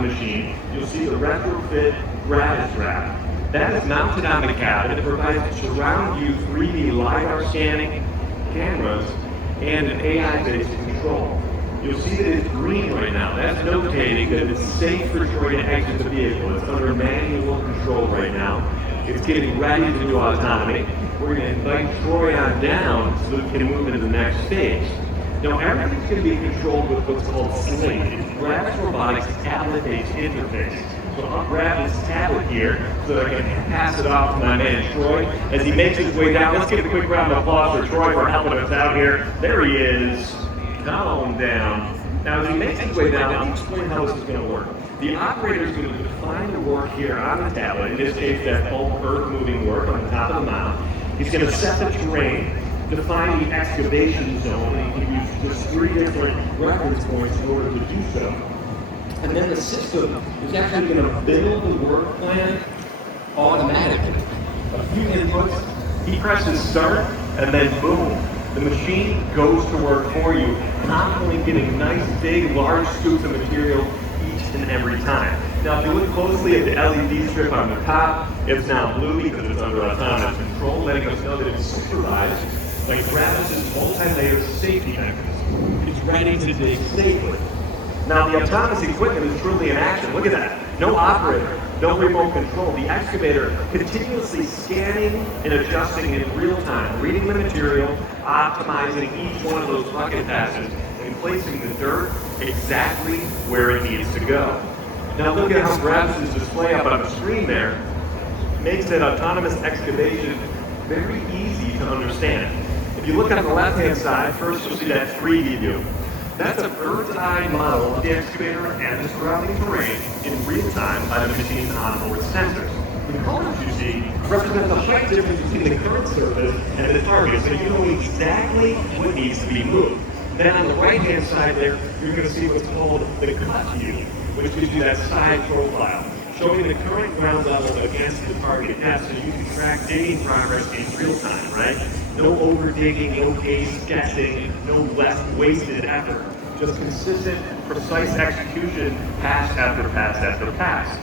the machine, you'll see the retrofit Gravis RACK. That is mounted on the cab and it provides surround view 3D LiDAR scanning cameras and an AI-based control. You'll see that it's green right now. That's notating that it's safe for Troy to exit the vehicle. It's under manual control right now. It's getting ready to do autonomy. We're going to invite Troy on down so that we can move into the next stage. Now, everything's going to be controlled with what's called Slate. It's Gravis Robotics tablet-based interface. So I'll grab this tablet here so that I can pass it off to my man Troy as he makes his way down. Let's give a quick round of applause for Troy for helping us out here. There he is. Calm down. Now, as he makes his way down, I'll explain how this is going to work. The operator is going to define the work here on the tablet, in this case, that bulk earth-moving work on the top of the mount. He's going to set the terrain, define the excavation zone, and he can use just 3 different reference points in order to do so. And then the system is actually going to build the work plan automatically. A few inputs, he presses start, and then boom, the machine goes to work for you, constantly getting nice, big, large scoops of material each and every time. Now, if you look closely at the LED strip on the top, it's now blue because it's under autonomous control, letting us know that it's supervised by Gravis' multi-layered safety mechanism. It's ready to dig safely. Now, the autonomous equipment is truly in action. Look at that. No operator, no remote control. The excavator continuously scanning and adjusting in real time, reading the material, optimizing each one of those bucket passes, and placing the dirt exactly where it needs to go. Now look at how Gravis' display up on the screen there makes that autonomous excavation very easy to understand. If you look on the left-hand side, first you'll see that 3D view. That's a bird's-eye model of the excavator and the surrounding terrain in real time by the machine's onboard sensors. The colors you see represent the height difference between the current surface and the target, so you know exactly what needs to be moved. Then on the right-hand side there, you're going to see what's called the cut view, which gives you that side profile, showing the current ground level against the target depth so you can track digging progress in real time, right? No over-digging, no pace guessing, no wasted effort. Just consistent, precise execution, pass after pass after pass.